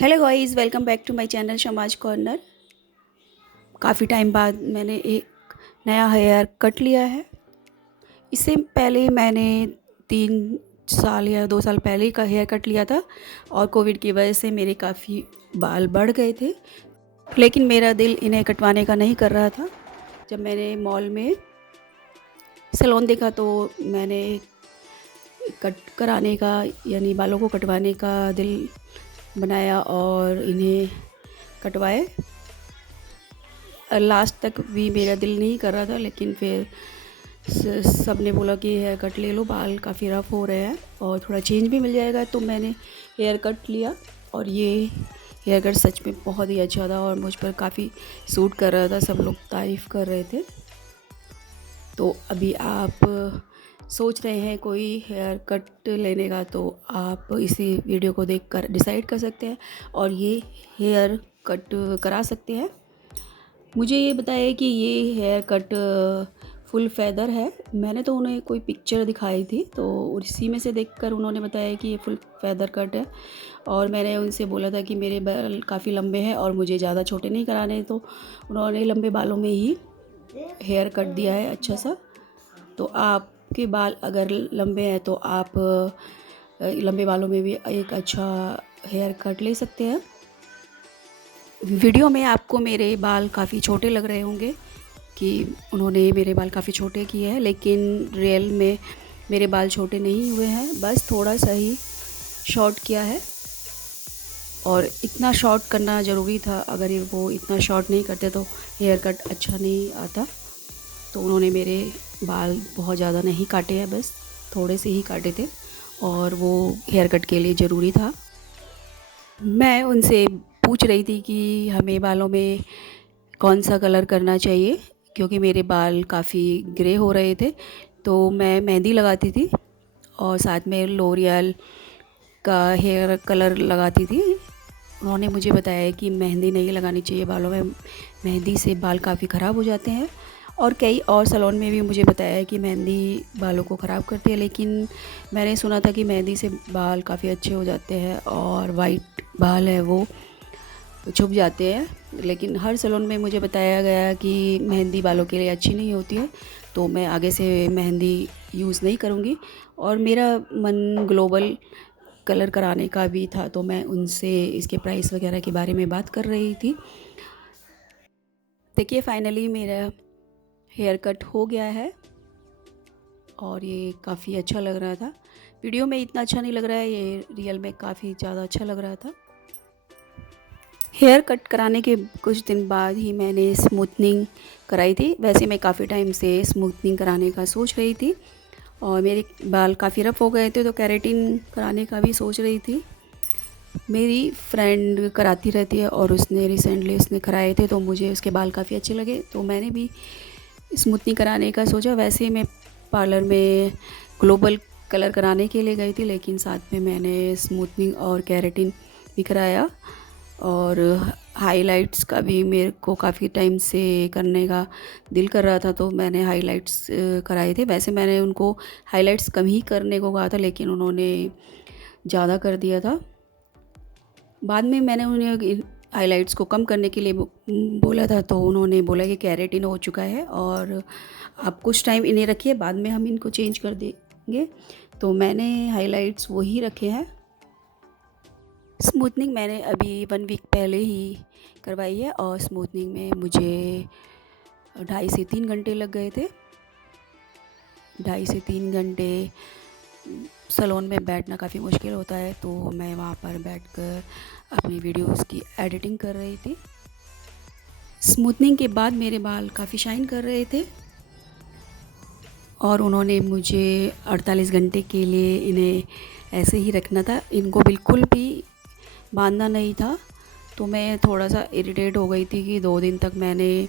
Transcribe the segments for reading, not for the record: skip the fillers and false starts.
Hello guys, welcome back to my channel Shama's corner. काफ़ी time बाद मैंने एक नया हेयर कट लिया है। इससे पहले मैंने 3 साल या 2 साल पहले का हेयर कट लिया था और कोविड की वजह से मेरे काफ़ी बाल बढ़ गए थे, लेकिन मेरा दिल इन्हें कटवाने का नहीं कर रहा था। जब मैंने मॉल में सैलून देखा तो मैंने कट कराने का यानी बालों को कटवाने का दिल बनाया और इन्हें कटवाए। लास्ट तक भी मेरा दिल नहीं कर रहा था, लेकिन फिर सब ने बोला कि हेयर कट ले लो, बाल काफ़ी रफ़ हो रहे हैं और थोड़ा चेंज भी मिल जाएगा, तो मैंने हेयर कट लिया। और ये हेयर कट सच में बहुत ही अच्छा था और मुझ पर काफ़ी सूट कर रहा था, सब लोग तारीफ़ कर रहे थे। तो अभी आप सोच रहे हैं कोई हेयर कट लेने का, तो आप इसी वीडियो को देखकर डिसाइड कर सकते हैं और ये हेयर कट करा सकते हैं। मुझे ये बताया कि ये हेयर कट फुल फेदर है। मैंने तो उन्हें कोई पिक्चर दिखाई थी, तो उसी में से देखकर उन्होंने बताया कि ये फुल फेदर कट है। और मैंने उनसे बोला था कि मेरे बाल काफ़ी लंबे हैं और मुझे ज़्यादा छोटे नहीं कराने, तो उन्होंने लंबे बालों में ही हेयर कट दिया है अच्छा सा। तो आपके बाल अगर लंबे हैं तो आप लंबे बालों में भी एक अच्छा हेयर कट ले सकते हैं। वीडियो में आपको मेरे बाल काफ़ी छोटे लग रहे होंगे कि उन्होंने मेरे बाल काफ़ी छोटे किए हैं, लेकिन रियल में मेरे बाल छोटे नहीं हुए हैं, बस थोड़ा सा ही शॉर्ट किया है। और इतना शॉर्ट करना ज़रूरी था, अगर वो इतना शॉर्ट नहीं करते तो हेयर कट अच्छा नहीं आता। तो उन्होंने मेरे बाल बहुत ज़्यादा नहीं काटे हैं, बस थोड़े से ही काटे थे और वो हेयर कट के लिए ज़रूरी था। मैं उनसे पूछ रही थी कि हमें बालों में कौन सा कलर करना चाहिए, क्योंकि मेरे बाल काफ़ी ग्रे हो रहे थे। तो मैं मेहंदी लगाती थी और साथ में लोरियल का हेयर कलर लगाती थी। उन्होंने मुझे बताया कि मेहंदी नहीं लगानी चाहिए बालों में, मेहंदी से बाल काफ़ी ख़राब हो जाते हैं। और कई और सैलून में भी मुझे बताया है कि मेहंदी बालों को ख़राब करती है, लेकिन मैंने सुना था कि मेहंदी से बाल काफ़ी अच्छे हो जाते हैं और वाइट बाल है वो छुप जाते हैं। लेकिन हर सैलून में मुझे बताया गया कि मेहंदी बालों के लिए अच्छी नहीं होती है, तो मैं आगे से मेहंदी यूज़ नहीं करूँगी। और मेरा मन ग्लोबल कलर कराने का भी था, तो मैं उनसे इसके प्राइस वगैरह के बारे में बात कर रही थी। देखिए, फाइनली मेरा हेयर कट हो गया है और ये काफ़ी अच्छा लग रहा था। वीडियो में इतना अच्छा नहीं लग रहा है, ये रियल में काफ़ी ज़्यादा अच्छा लग रहा था। हेयर कट कराने के कुछ दिन बाद ही मैंने स्मूथनिंग कराई थी। वैसे मैं काफ़ी टाइम से स्मूथनिंग कराने का सोच रही थी और मेरे बाल काफ़ी रफ़ हो गए थे, तो केराटिन कराने का भी सोच रही थी। मेरी फ्रेंड कराती रहती है और उसने रिसेंटली उसने कराए थे, तो मुझे उसके बाल काफ़ी अच्छे लगे, तो मैंने भी स्मूथनिंग कराने का सोचा। वैसे मैं पार्लर में ग्लोबल कलर कराने के लिए गई थी, लेकिन साथ में मैंने स्मूथनिंग और केराटिन भी कराया। और हाइलाइट्स का भी मेरे को काफ़ी टाइम से करने का दिल कर रहा था, तो मैंने हाइलाइट्स कराए थे। वैसे मैंने उनको हाइलाइट्स कम ही करने को कहा था, लेकिन उन्होंने ज़्यादा कर दिया था। बाद में मैंने उन्हें हाइलाइट्स को कम करने के लिए बोला था, तो उन्होंने बोला कि केराटिन हो चुका है और आप कुछ टाइम इन्हें रखिए, बाद में हम इनको चेंज कर देंगे। तो मैंने हाइलाइट्स वही रखे हैं। स्मूथनिंग मैंने अभी 1 वीक पहले ही करवाई है और स्मूथनिंग में मुझे 2.5 से 3 घंटे लग गए थे। 2.5 से 3 घंटे सैलून में बैठना काफ़ी मुश्किल होता है, तो मैं वहाँ पर बैठकर अपनी वीडियोस की एडिटिंग कर रही थी। स्मूथनिंग के बाद मेरे बाल काफ़ी शाइन कर रहे थे और उन्होंने मुझे 48 घंटे के लिए इन्हें ऐसे ही रखना था, इनको बिल्कुल भी बांधना नहीं था। तो मैं थोड़ा सा इरिटेट हो गई थी कि 2 दिन तक मैंने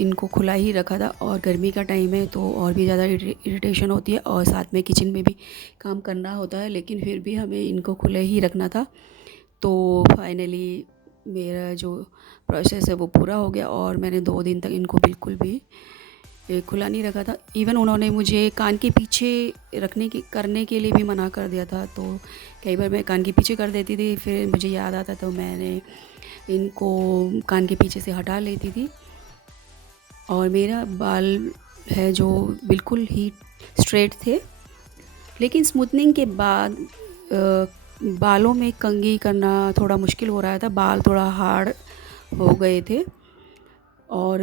इनको खुला ही रखा था, और गर्मी का टाइम है तो और भी ज़्यादा इरिटेशन होती है और साथ में किचन में भी काम करना होता है, लेकिन फिर भी हमें इनको खुले ही रखना था। तो फाइनली मेरा जो प्रोसेस है वो पूरा हो गया और मैंने 2 दिन तक इनको बिल्कुल भी खुला नहीं रखा था। इवन उन्होंने मुझे कान के पीछे करने के लिए भी मना कर दिया था। तो कई बार मैं कान के पीछे कर देती थी, फिर मुझे याद आता तो मैंने इनको कान के पीछे से हटा लेती थी। और मेरा बाल है जो बिल्कुल ही स्ट्रेट थे, लेकिन स्मूथनिंग के बाद बालों में कंघी करना थोड़ा मुश्किल हो रहा था। बाल थोड़ा हार्ड हो गए थे और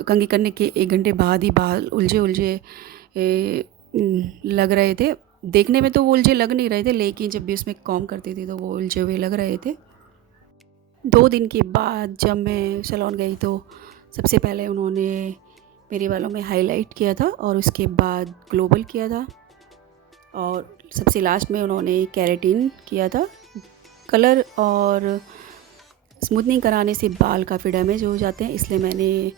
कंघी करने के 1 घंटे बाद ही बाल उलझे उलझे लग रहे थे। देखने में तो वो उलझे लग नहीं रहे थे, लेकिन जब भी उसमें कॉम्ब करती थी तो वो उलझे हुए लग रहे थे। 2 दिन के बाद जब मैं सैलून गई तो सबसे पहले उन्होंने मेरे बालों में हाईलाइट किया था और उसके बाद ग्लोबल किया था और सबसे लास्ट में उन्होंने केराटिन किया था। कलर और स्मूथनिंग कराने से बाल काफ़ी डैमेज हो जाते हैं, इसलिए मैंने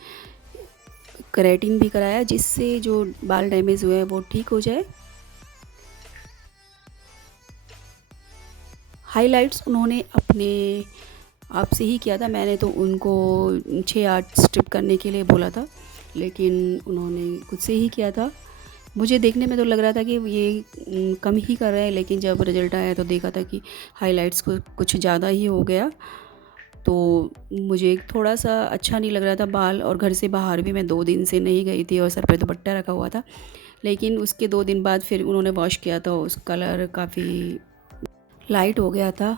केराटिन भी कराया जिससे जो बाल डैमेज हुए हैं वो ठीक हो जाए। हाइलाइट्स उन्होंने अपने आप से ही किया था। मैंने तो उनको 6-8 स्ट्रिप करने के लिए बोला था, लेकिन उन्होंने खुद से ही किया था। मुझे देखने में तो लग रहा था कि ये कम ही कर रहे हैं, लेकिन जब रिज़ल्ट आया तो देखा था कि हाइलाइट्स को कुछ ज़्यादा ही हो गया। तो मुझे थोड़ा-सा अच्छा नहीं लग रहा था बाल, और घर से बाहर भी मैं 2 दिन से नहीं गई थी और सर पे दुपट्टा रखा हुआ था। लेकिन उसके 2 दिन बाद फिर उन्होंने वॉश किया तो उस कलर काफ़ी लाइट हो गया था।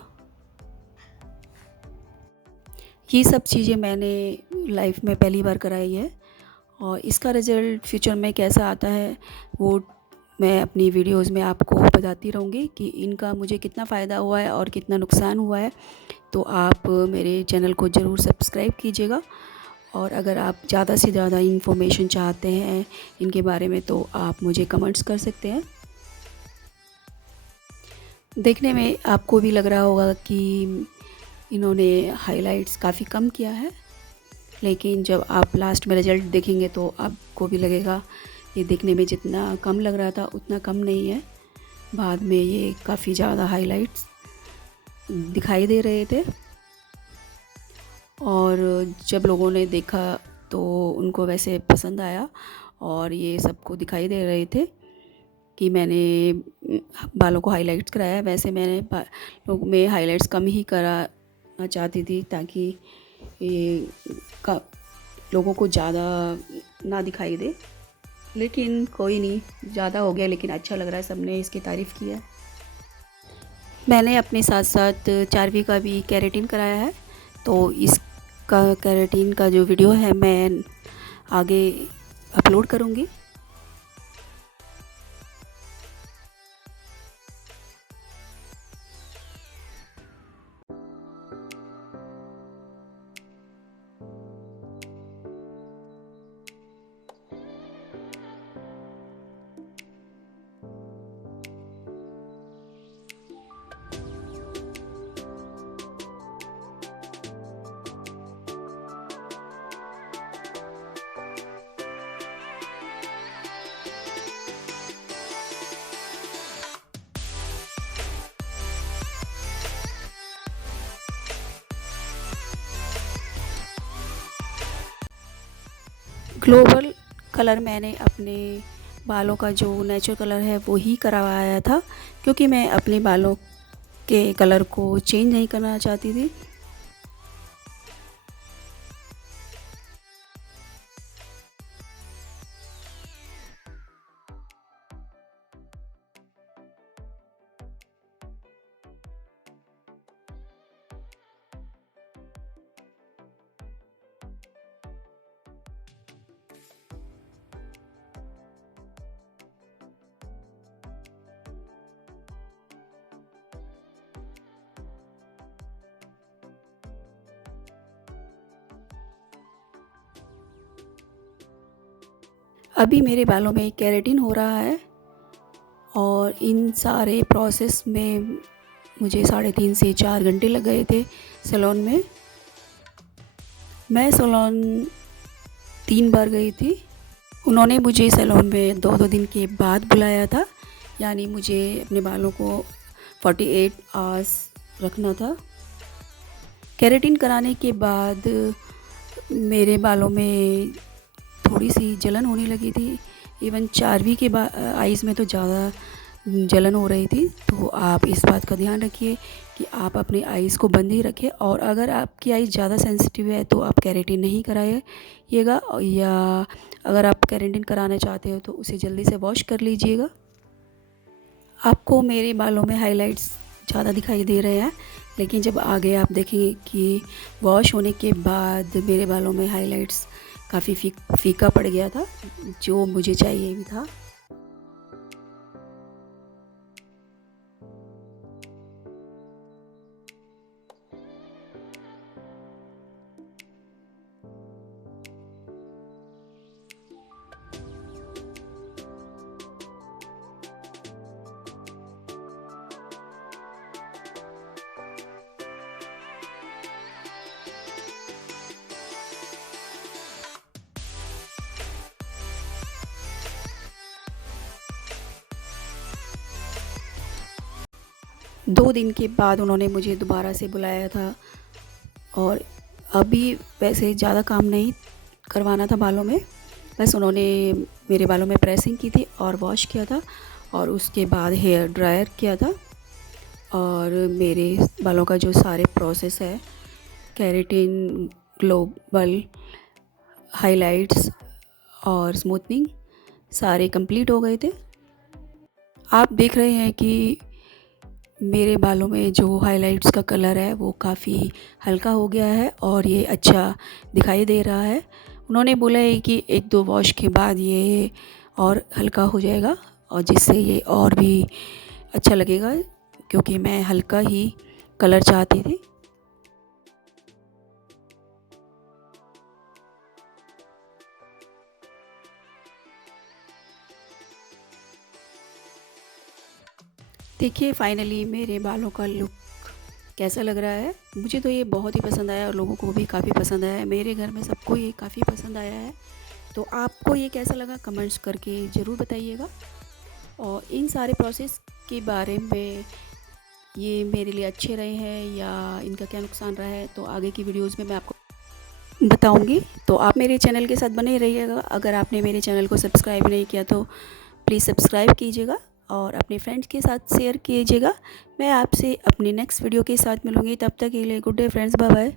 ये सब चीज़ें मैंने लाइफ में पहली बार कराई है और इसका रिज़ल्ट फ्यूचर में कैसा आता है वो मैं अपनी वीडियोस में आपको बताती रहूँगी कि इनका मुझे कितना फ़ायदा हुआ है और कितना नुकसान हुआ है। तो आप मेरे चैनल को ज़रूर सब्सक्राइब कीजिएगा, और अगर आप ज़्यादा से ज़्यादा इन्फॉर्मेशन चाहते हैं इनके बारे में तो आप मुझे कमेंट्स कर सकते हैं। देखने में आपको भी लग रहा होगा कि इन्होंने हाइलाइट्स काफ़ी कम किया है, लेकिन जब आप लास्ट में रिज़ल्ट देखेंगे तो आपको भी लगेगा ये देखने में जितना कम लग रहा था उतना कम नहीं है। बाद में ये काफ़ी ज़्यादा हाइलाइट्स दिखाई दे रहे थे और जब लोगों ने देखा तो उनको वैसे पसंद आया और ये सबको दिखाई दे रहे थे कि मैंने बालों को हाइलाइट्स कराया। वैसे मैंने बालों में हाइलाइट्स कम ही कराना चाहती थी ताकि ये लोगों को ज़्यादा ना दिखाई दे, लेकिन कोई नहीं, ज़्यादा हो गया लेकिन अच्छा लग रहा है, सबने इसकी तारीफ़ की है। मैंने अपने साथ साथ चार्वी का भी केराटिन कराया है, तो इसका केराटिन का जो वीडियो है मैं आगे अपलोड करूँगी। ग्लोबल कलर मैंने अपने बालों का जो नेचुरल कलर है वो ही करवाया था, क्योंकि मैं अपने बालों के कलर को चेंज नहीं करना चाहती थी। अभी मेरे बालों में केराटिन हो रहा है और इन सारे प्रोसेस में मुझे 3.5 से 4 घंटे लग गए थे सैलून में। मैं सैलून 3 बार गई थी। उन्होंने मुझे सैलून में 2-2 दिन के बाद बुलाया था, यानी मुझे अपने बालों को 48 आवर्स रखना था। केराटिन कराने के बाद मेरे बालों में थोड़ी सी जलन होने लगी थी। इवन 4वीं के आइज़ में तो ज़्यादा जलन हो रही थी। तो आप इस बात का ध्यान रखिए कि आप अपनी आइज़ को बंद ही रखें, और अगर आपकी आइज़ ज़्यादा सेंसिटिव है तो आप केराटिन नहीं कराइएगा, या अगर आप केराटिन कराना चाहते हो तो उसे जल्दी से वॉश कर लीजिएगा। आपको मेरे बालों में हाइलाइट्स ज़्यादा दिखाई दे रहे हैं, लेकिन जब आगे आप देखेंगे कि वॉश होने के बाद मेरे बालों में हाइलाइट्स काफ़ी फीका पड़ गया था, जो मुझे चाहिए भी था। दो दिन के बाद उन्होंने मुझे दोबारा से बुलाया था, और अभी वैसे ज़्यादा काम नहीं करवाना था बालों में, बस उन्होंने मेरे बालों में प्रेसिंग की थी और वॉश किया था, और उसके बाद हेयर ड्रायर किया था। और मेरे बालों का जो सारे प्रोसेस है, केराटिन, ग्लोबल हाइलाइट्स और स्मूथनिंग, सारे कंप्लीट हो गए थे। आप देख रहे हैं कि मेरे बालों में जो हाइलाइट्स का कलर है वो काफ़ी हल्का हो गया है, और ये अच्छा दिखाई दे रहा है। उन्होंने बोला है कि 1-2 वॉश के बाद ये और हल्का हो जाएगा, और जिससे ये और भी अच्छा लगेगा, क्योंकि मैं हल्का ही कलर चाहती थी। देखिए फाइनली मेरे बालों का लुक कैसा लग रहा है। मुझे तो ये बहुत ही पसंद आया, और लोगों को भी काफ़ी पसंद आया है। मेरे घर में सबको ये काफ़ी पसंद आया है। तो आपको ये कैसा लगा कमेंट्स करके ज़रूर बताइएगा। और इन सारे प्रोसेस के बारे में, ये मेरे लिए अच्छे रहे हैं या इनका क्या नुकसान रहा है, तो आगे की वीडियोज़ में मैं आपको बताऊंगी। तो आप मेरे चैनल के साथ बने रहिएगा। अगर आपने मेरे चैनल को सब्सक्राइब नहीं किया तो प्लीज़ सब्सक्राइब कीजिएगा, और अपने फ्रेंड्स के साथ शेयर कीजिएगा। मैं आपसे अपनी नेक्स्ट वीडियो के साथ मिलूँगी। तब तक के लिए good day friends, bye bye.